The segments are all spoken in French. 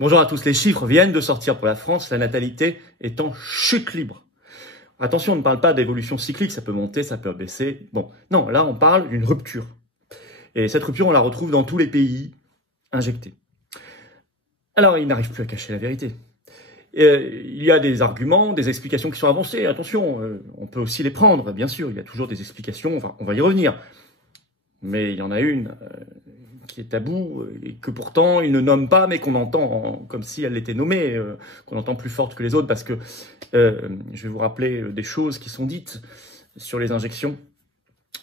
Bonjour à tous, les chiffres viennent de sortir pour la France, la natalité est en chute libre. Attention, on ne parle pas d'évolution cyclique, ça peut monter, ça peut baisser. Bon, non, là on parle d'une rupture. Et cette rupture, on la retrouve dans tous les pays injectés. Alors, ils n'arrivent plus à cacher la vérité. Il y a des arguments, des explications qui sont avancées. Attention, on peut aussi les prendre, bien sûr, il y a toujours des explications, enfin, on va y revenir. Mais il y en a une qui est taboue et que pourtant il ne nomme pas, mais qu'on entend comme si elle était nommée, qu'on entend plus forte que les autres, parce que je vais vous rappeler des choses qui sont dites sur les injections,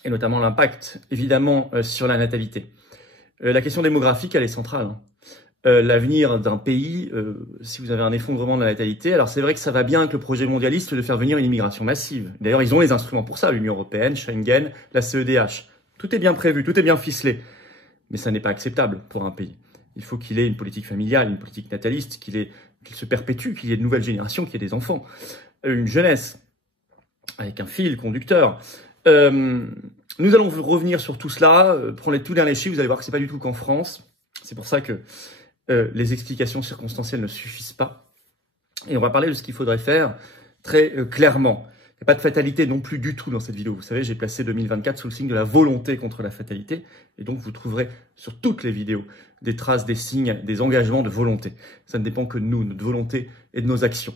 et notamment l'impact, évidemment, sur la natalité. La question démographique, elle est centrale. L'avenir d'un pays, si vous avez un effondrement de la natalité, alors c'est vrai que ça va bien avec le projet mondialiste de faire venir une immigration massive. D'ailleurs, ils ont les instruments pour ça, l'Union européenne, Schengen, la CEDH. Tout est bien prévu, tout est bien ficelé. Mais ça n'est pas acceptable pour un pays. Il faut qu'il ait une politique familiale, une politique nataliste, qu'il se perpétue, qu'il y ait de nouvelles générations, qu'il y ait des enfants. Une jeunesse avec un fil conducteur. Nous allons revenir sur tout cela, prendre les tout derniers chiffres, vous allez voir que c'est pas du tout qu'en France. C'est pour ça que les explications circonstancielles ne suffisent pas. Et on va parler de ce qu'il faudrait faire très clairement. Il n'y a pas de fatalité non plus du tout dans cette vidéo. Vous savez, j'ai placé 2024 sous le signe de la volonté contre la fatalité. Et donc, vous trouverez sur toutes les vidéos des traces, des signes, des engagements de volonté. Ça ne dépend que de nous, notre volonté et de nos actions.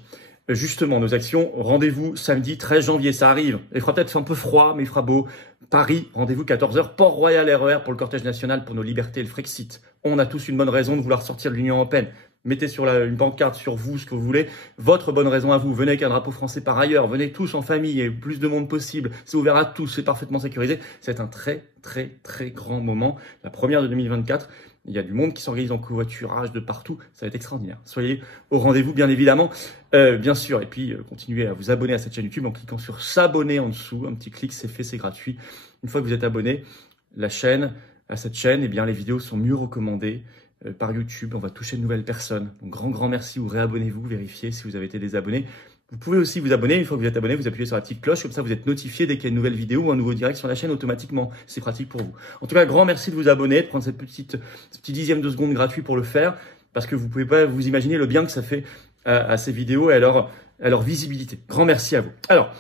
Justement, nos actions, rendez-vous samedi 13 janvier, ça arrive. Il fera peut-être un peu froid, mais il fera beau. Paris, rendez-vous 14h, Port-Royal RER pour le cortège national pour nos libertés et le Frexit. On a tous une bonne raison de vouloir sortir de l'Union européenne. Mettez sur une pancarte sur vous ce que vous voulez, votre bonne raison à vous. Venez avec un drapeau français par ailleurs, venez tous en famille et le plus de monde possible. C'est ouvert à tous, c'est parfaitement sécurisé. C'est un très grand moment. La première de 2024, il y a du monde qui s'organise en covoiturage de partout. Ça va être extraordinaire. Soyez au rendez-vous, bien évidemment, bien sûr. Et puis, continuez à vous abonner à cette chaîne YouTube en cliquant sur s'abonner en dessous. Un petit clic, c'est fait, c'est gratuit. Une fois que vous êtes abonné, à cette chaîne, eh bien, les vidéos sont mieux recommandées par YouTube. On va toucher de nouvelles personnes. Donc, grand merci, ou réabonnez-vous, vérifiez si vous avez été désabonné. Vous pouvez aussi vous abonner. Une fois que vous êtes abonné, vous appuyez sur la petite cloche. Comme ça, vous êtes notifié dès qu'il y a une nouvelle vidéo ou un nouveau direct sur la chaîne automatiquement. C'est pratique pour vous. En tout cas, grand merci de vous abonner, de prendre ce petit dixième de seconde gratuit pour le faire, parce que vous pouvez pas vous imaginer le bien que ça fait à ces vidéos et à leur visibilité. Grand merci à vous. Alors,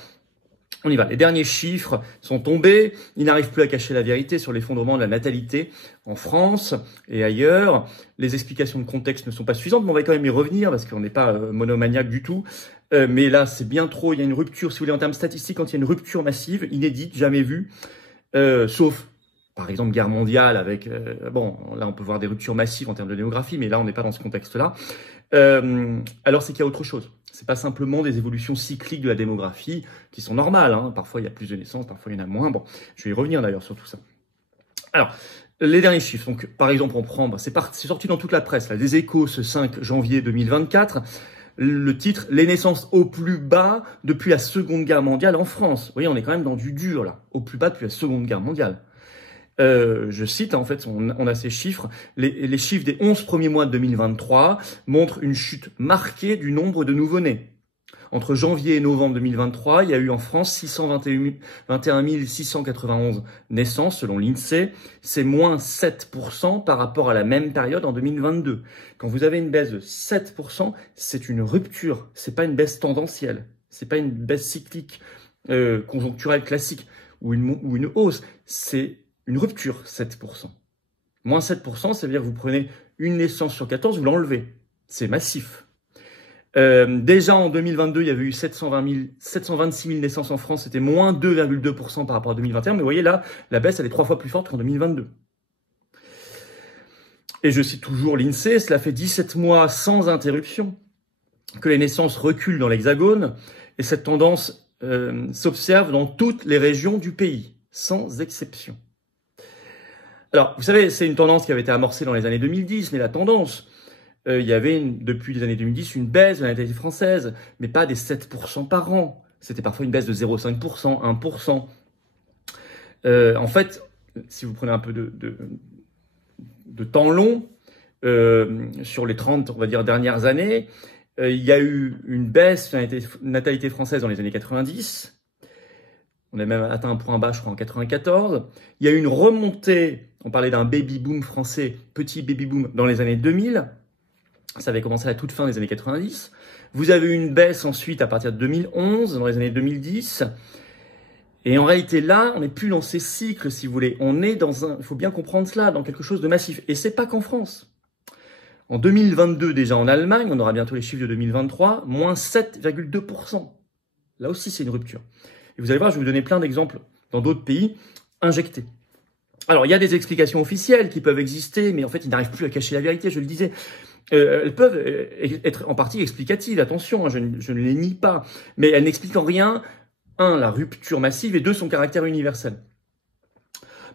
on y va. Les derniers chiffres sont tombés. Ils n'arrivent plus à cacher la vérité sur l'effondrement de la natalité en France et ailleurs. Les explications de contexte ne sont pas suffisantes, mais on va quand même y revenir parce qu'on n'est pas monomaniaque du tout. Mais là, c'est bien trop. Il y a une rupture, si vous voulez, en termes statistiques, quand il y a une rupture massive, inédite, jamais vue, sauf, par exemple, guerre mondiale avec... bon, là, on peut voir des ruptures massives en termes de démographie, mais là, on n'est pas dans ce contexte-là. Alors, c'est qu'il y a autre chose. C'est pas simplement des évolutions cycliques de la démographie qui sont normales. Hein. Parfois, il y a plus de naissances, parfois, il y en a moins. Bon, je vais y revenir d'ailleurs sur tout ça. Alors, les derniers chiffres. Donc, par exemple, on prend... c'est sorti dans toute la presse, là, des Échos, ce 5 janvier 2024. Le titre « Les naissances au plus bas depuis la Seconde Guerre mondiale en France ». Vous voyez, on est quand même dans du dur, là. Au plus bas depuis la Seconde Guerre mondiale. Je cite, en fait, on a ces chiffres. Les chiffres des 11 premiers mois de 2023 montrent une chute marquée du nombre de nouveau-nés. Entre janvier et novembre 2023, il y a eu en France 621 691 naissances selon l'INSEE. C'est moins 7% par rapport à la même période en 2022. Quand vous avez une baisse de 7%, c'est une rupture. C'est pas une baisse tendancielle. C'est pas une baisse cyclique, conjoncturelle classique ou une hausse. C'est une rupture, 7%. Moins 7%, ça veut dire que vous prenez une naissance sur 14, vous l'enlevez. C'est massif. Déjà en 2022, il y avait eu 726 000 naissances en France, c'était moins 2,2% par rapport à 2021, mais vous voyez là, la baisse elle est 3 fois plus forte qu'en 2022. Et je cite toujours l'INSEE, cela fait 17 mois sans interruption que les naissances reculent dans l'Hexagone, et cette tendance s'observe dans toutes les régions du pays, sans exception. Alors, vous savez, c'est une tendance qui avait été amorcée dans les années 2010, mais la tendance, il y avait depuis les années 2010 une baisse de la natalité française, mais pas des 7% par an. C'était parfois une baisse de 0,5%, 1%. En fait, si vous prenez un peu de temps long, sur les 30, on va dire, dernières années, il y a eu une baisse de la natalité française dans les années 90. On a même atteint un point bas, je crois, en 94. Il y a eu une remontée, on parlait d'un baby boom français, petit baby boom, dans les années 2000. Ça avait commencé à la toute fin des années 90. Vous avez eu une baisse ensuite à partir de 2011, dans les années 2010. Et en réalité, là, on n'est plus dans ces cycles, si vous voulez. On est il faut bien comprendre cela, dans quelque chose de massif. Et c'est pas qu'en France. En 2022, déjà en Allemagne, on aura bientôt les chiffres de 2023, moins 7,2%. Là aussi, c'est une rupture. Et vous allez voir, je vais vous donner plein d'exemples dans d'autres pays injectés. Alors, il y a des explications officielles qui peuvent exister, mais en fait, ils n'arrivent plus à cacher la vérité, je le disais. Elles peuvent être en partie explicatives, attention, hein, je ne les nie pas, mais elles n'expliquent en rien, un, la rupture massive, et deux, son caractère universel.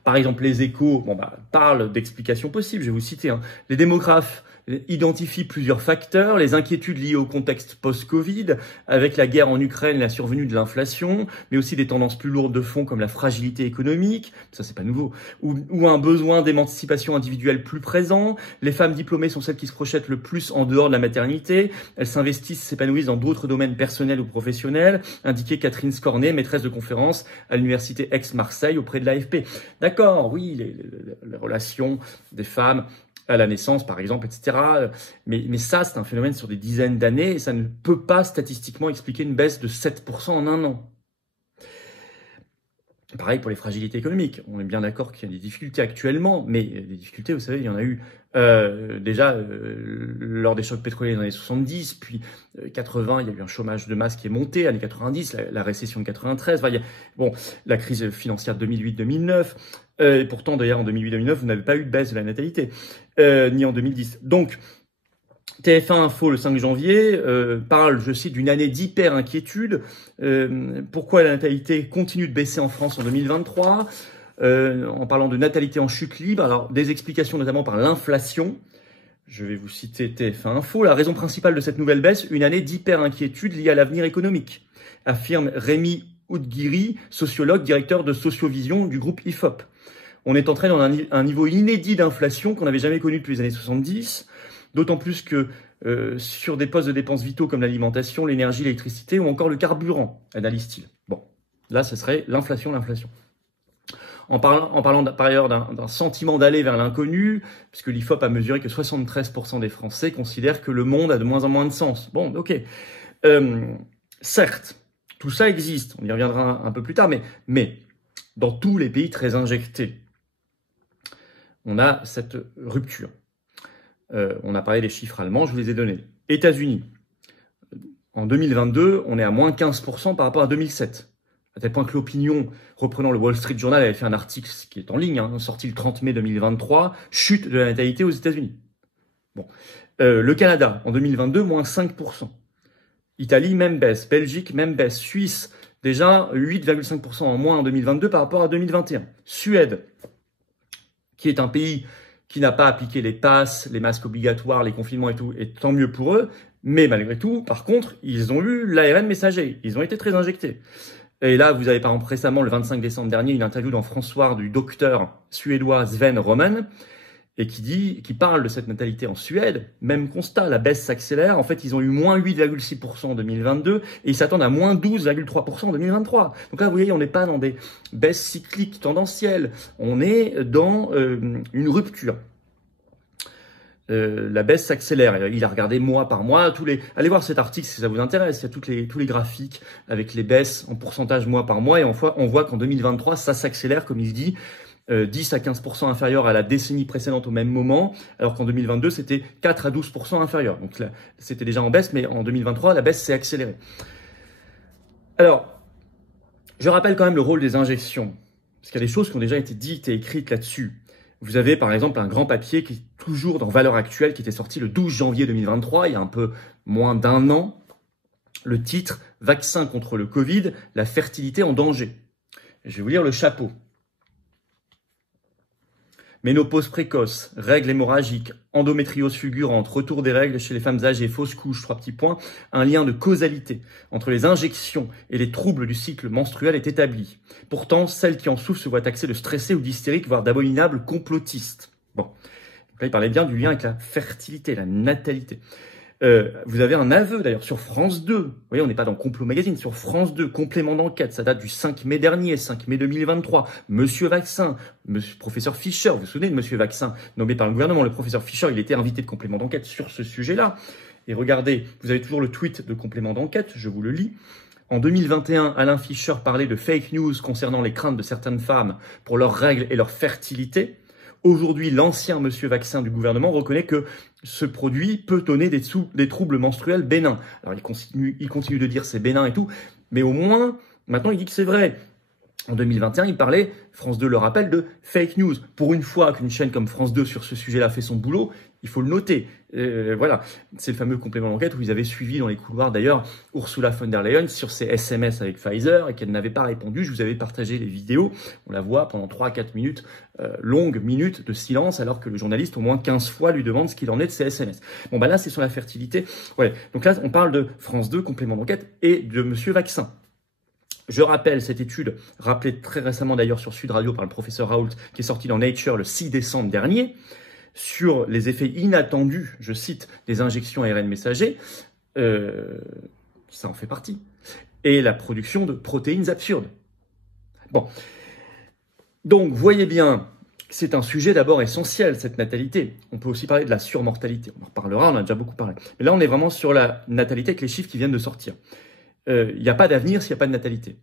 Par exemple, les Échos parlent d'explications possibles, je vais vous citer. Hein. Les démographes identifient plusieurs facteurs, les inquiétudes liées au contexte post-Covid, avec la guerre en Ukraine et la survenue de l'inflation, mais aussi des tendances plus lourdes de fond comme la fragilité économique, ça c'est pas nouveau, ou un besoin d'émancipation individuelle plus présent. Les femmes diplômées sont celles qui se projettent le plus en dehors de la maternité, elles s'investissent, s'épanouissent dans d'autres domaines personnels ou professionnels, indiquait Catherine Scornet, maîtresse de conférence à l'université Aix-Marseille auprès de l'AFP. D'accord, oui, les relations des femmes à la naissance, par exemple, etc. Mais ça, c'est un phénomène sur des dizaines d'années et ça ne peut pas statistiquement expliquer une baisse de 7% en un an. Pareil pour les fragilités économiques. On est bien d'accord qu'il y a des difficultés actuellement, mais des difficultés, vous savez, il y en a eu déjà lors des chocs pétroliers des années 70, puis 80, il y a eu un chômage de masse qui est monté, années 90, la récession de 93, la crise financière de 2008-2009, et pourtant d'ailleurs en 2008-2009, vous n'avez pas eu de baisse de la natalité, ni en 2010. Donc, TF1 Info le 5 janvier parle, je cite, d'une année d'hyper-inquiétude. Pourquoi la natalité continue de baisser en France en 2023 en parlant de natalité en chute libre. Alors, des explications notamment par l'inflation. Je vais vous citer TF1 Info. La raison principale de cette nouvelle baisse, une année d'hyper-inquiétude liée à l'avenir économique, affirme Rémi Oudghiri, sociologue, directeur de Sociovision du groupe IFOP. On est entré dans un niveau inédit d'inflation qu'on n'avait jamais connu depuis les années 70. D'autant plus que sur des postes de dépenses vitaux comme l'alimentation, l'énergie, l'électricité ou encore le carburant, analyse-t-il. Bon, là, ce serait l'inflation. En parlant par ailleurs d'un sentiment d'aller vers l'inconnu, puisque l'IFOP a mesuré que 73% des Français considèrent que le monde a de moins en moins de sens. Bon, ok. Certes, tout ça existe, on y reviendra un peu plus tard, mais dans tous les pays très injectés, on a cette rupture. On a parlé des chiffres allemands, je vous les ai donnés. États-Unis, en 2022, on est à moins 15% par rapport à 2007. À tel point que l'opinion, reprenant le Wall Street Journal, avait fait un article qui est en ligne, sorti le 30 mai 2023, chute de la natalité aux États-Unis. Bon, le Canada, en 2022, moins 5%. Italie, même baisse. Belgique, même baisse. Suisse, déjà 8,5% en moins en 2022 par rapport à 2021. Suède, qui est un pays qui n'a pas appliqué les passes, les masques obligatoires, les confinements et tout, et tant mieux pour eux. Mais malgré tout, par contre, ils ont eu l'ARN messager. Ils ont été très injectés. Et là, vous avez par exemple récemment, le 25 décembre dernier, une interview dans François du docteur suédois Sven Roman, et qui parle de cette natalité en Suède. Même constat, la baisse s'accélère. En fait, ils ont eu moins 8,6% en 2022 et ils s'attendent à moins 12,3% en 2023. Donc là, vous voyez, on n'est pas dans des baisses cycliques tendancielles. On est dans une rupture. La baisse s'accélère. Il a regardé mois par mois. Allez voir cet article si ça vous intéresse. Il y a tous les graphiques avec les baisses en pourcentage mois par mois. Et on voit qu'en 2023, ça s'accélère, comme il se dit, 10 à 15% inférieur à la décennie précédente au même moment, alors qu'en 2022, c'était 4 à 12% inférieur. Donc là, c'était déjà en baisse, mais en 2023, la baisse s'est accélérée. Alors, je rappelle quand même le rôle des injections, parce qu'il y a des choses qui ont déjà été dites et écrites là-dessus. Vous avez par exemple un grand papier qui est toujours dans Valeurs Actuelles, qui était sorti le 12 janvier 2023, il y a un peu moins d'un an. Le titre « Vaccin contre le Covid, la fertilité en danger ». Je vais vous lire le chapeau. Ménopause précoce, règles hémorragiques, endométriose fulgurante, retour des règles chez les femmes âgées, fausses couches, 3 petits points. Un lien de causalité entre les injections et les troubles du cycle menstruel est établi. Pourtant, celles qui en souffrent se voient taxées de stressées ou d'hystériques, voire d'abominables complotistes. Bon, donc là, il parlait bien du lien avec la fertilité, la natalité. Vous avez un aveu d'ailleurs sur France 2. Vous voyez, on n'est pas dans Complot Magazine. Sur France 2, complément d'enquête, ça date du 5 mai dernier, 5 mai 2023. Monsieur Vaccin, professeur Fischer, vous vous souvenez de Monsieur Vaccin, nommé par le gouvernement. Le professeur Fischer, il était invité de complément d'enquête sur ce sujet-là. Et regardez, vous avez toujours le tweet de complément d'enquête, je vous le lis. En 2021, Alain Fischer parlait de fake news concernant les craintes de certaines femmes pour leurs règles et leur fertilité. Aujourd'hui, l'ancien monsieur Vaccin du gouvernement reconnaît que ce produit peut donner des troubles menstruels bénins. Alors, il continue de dire c'est bénin et tout, mais au moins, maintenant, il dit que c'est vrai. En 2021, il parlait, France 2 le rappelle, de fake news. Pour une fois qu'une chaîne comme France 2 sur ce sujet-là fait son boulot, il faut le noter. Voilà, c'est le fameux complément d'enquête où ils avaient suivi dans les couloirs d'ailleurs Ursula von der Leyen sur ses SMS avec Pfizer et qu'elle n'avait pas répondu. Je vous avais partagé les vidéos. On la voit pendant 3-4 minutes, longues minutes de silence alors que le journaliste au moins 15 fois lui demande ce qu'il en est de ses SMS. Bon bah là c'est sur la fertilité. Ouais, donc là on parle de France 2, complément d'enquête et de monsieur Vaccin. Je rappelle cette étude, rappelée très récemment d'ailleurs sur Sud Radio par le professeur Raoult, qui est sortie dans Nature le 6 décembre dernier, sur les effets inattendus, je cite, des injections ARN messager, ça en fait partie, et la production de protéines absurdes. Bon, donc voyez bien, c'est un sujet d'abord essentiel, cette natalité. On peut aussi parler de la surmortalité, on en reparlera, on en a déjà beaucoup parlé. Mais là on est vraiment sur la natalité avec les chiffres qui viennent de sortir. Il n'y a pas d'avenir s'il n'y a pas de natalité.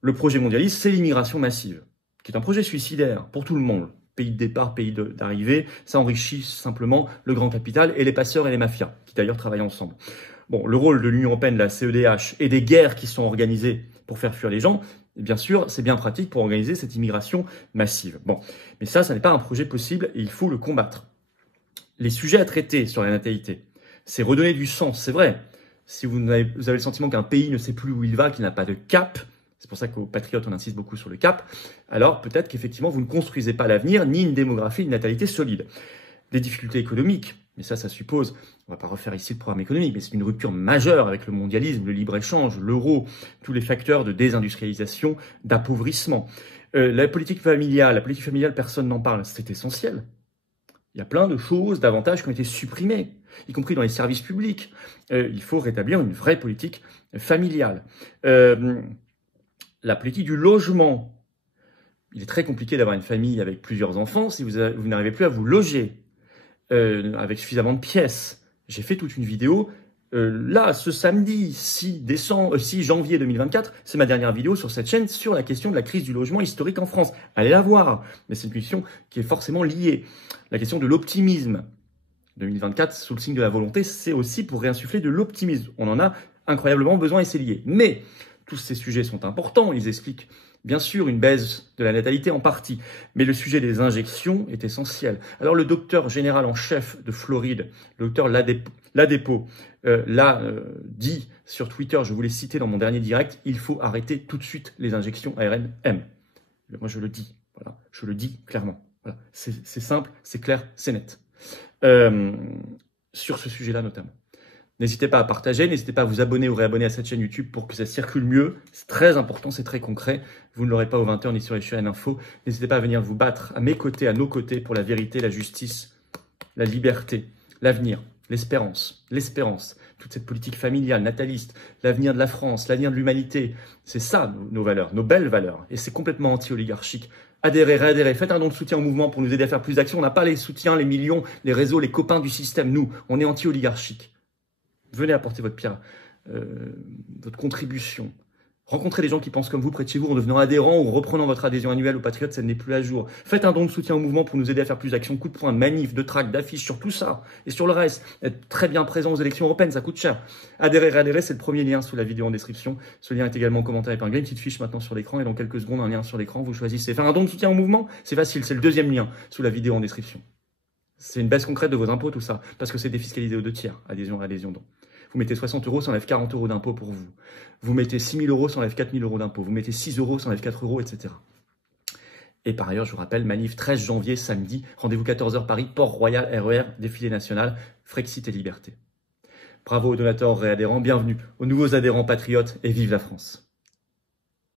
Le projet mondialiste, c'est l'immigration massive, qui est un projet suicidaire pour tout le monde. Pays de départ, pays d'arrivée, ça enrichit simplement le grand capital et les passeurs et les mafias, qui d'ailleurs travaillent ensemble. Bon, le rôle de l'Union européenne, de la CEDH et des guerres qui sont organisées pour faire fuir les gens, bien sûr, c'est bien pratique pour organiser cette immigration massive. Bon, mais ça n'est pas un projet possible et il faut le combattre. Les sujets à traiter sur la natalité, c'est redonner du sens, c'est vrai. Si vous avez le sentiment qu'un pays ne sait plus où il va, qu'il n'a pas de cap, c'est pour ça qu'aux Patriotes, on insiste beaucoup sur le cap, alors peut-être qu'effectivement, vous ne construisez pas l'avenir, ni une démographie, une natalité solide. Des difficultés économiques, mais ça suppose, on ne va pas refaire ici le programme économique, mais c'est une rupture majeure avec le mondialisme, le libre-échange, l'euro, tous les facteurs de désindustrialisation, d'appauvrissement. La politique familiale, personne n'en parle, c'est essentiel. Il y a plein de choses, d'avantages qui ont été supprimés, y compris dans les services publics. Il faut rétablir une vraie politique familiale. La politique du logement. Il est très compliqué d'avoir une famille avec plusieurs enfants si vous n'arrivez plus à vous loger avec suffisamment de pièces. J'ai fait toute une vidéo. Là, ce samedi 6 janvier 2024, c'est ma dernière vidéo sur cette chaîne sur la question de la crise du logement historique en France. Allez la voir, mais c'est une question qui est forcément liée. La question de l'optimisme. 2024, sous le signe de la volonté, c'est aussi pour réinsuffler de l'optimisme. On en a incroyablement besoin et c'est lié. Mais tous ces sujets sont importants, ils expliquent bien sûr une baisse de la natalité en partie, mais le sujet des injections est essentiel. Alors le docteur général en chef de Floride, le docteur Ladepo, l'a dit sur Twitter, je vous l'ai cité dans mon dernier direct, il faut arrêter tout de suite les injections ARN-M. Moi je le dis, voilà, je le dis clairement. Voilà. C'est simple, c'est clair, c'est net. Sur ce sujet-là notamment. N'hésitez pas à partager, n'hésitez pas à vous abonner ou réabonner à cette chaîne YouTube pour que ça circule mieux. C'est très important, c'est très concret. Vous ne l'aurez pas aux 20h ni sur les chaînes info. N'hésitez pas à venir vous battre à mes côtés, à nos côtés pour la vérité, la justice, la liberté, l'avenir, l'espérance, toute cette politique familiale, nataliste, l'avenir de la France, l'avenir de l'humanité. C'est ça nos valeurs, nos belles valeurs. Et c'est complètement anti-oligarchique. Adhérez, réadhérez, faites un don de soutien au mouvement pour nous aider à faire plus d'actions. On n'a pas les soutiens, les millions, les réseaux, les copains du système. Nous, on est anti-oligarchique. Venez apporter votre pierre, votre contribution. Rencontrez des gens qui pensent comme vous près de chez vous en devenant adhérent ou reprenant votre adhésion annuelle aux Patriotes, ça n'est plus à jour. Faites un don de soutien au mouvement pour nous aider à faire plus d'actions, coup de poing, de manifs, de tracts, d'affiches, sur tout ça. Et sur le reste, être très bien présent aux élections européennes, ça coûte cher. Adhérez, réadhérez, c'est le premier lien sous la vidéo en description. Ce lien est également en commentaire épinglé, une petite fiche maintenant sur l'écran et dans quelques secondes, un lien sur l'écran, vous choisissez. Faire un don de soutien au mouvement, c'est facile, c'est le deuxième lien sous la vidéo en description. C'est une baisse concrète de vos impôts, tout ça, parce que c'est défiscalisé aux 2 tiers, adhésion, don. Vous mettez 60 €, ça enlève 40 € d'impôt pour vous. Vous mettez 6 000 €, ça enlève 4 000 € d'impôt. Vous mettez 6 €, ça enlève 4 €, etc. Et par ailleurs, je vous rappelle, manif 13 janvier, samedi, rendez-vous 14h Paris, Port-Royal, RER, défilé national, Frexit et Liberté. Bravo aux donateurs réadhérents, bienvenue aux nouveaux adhérents patriotes et vive la France.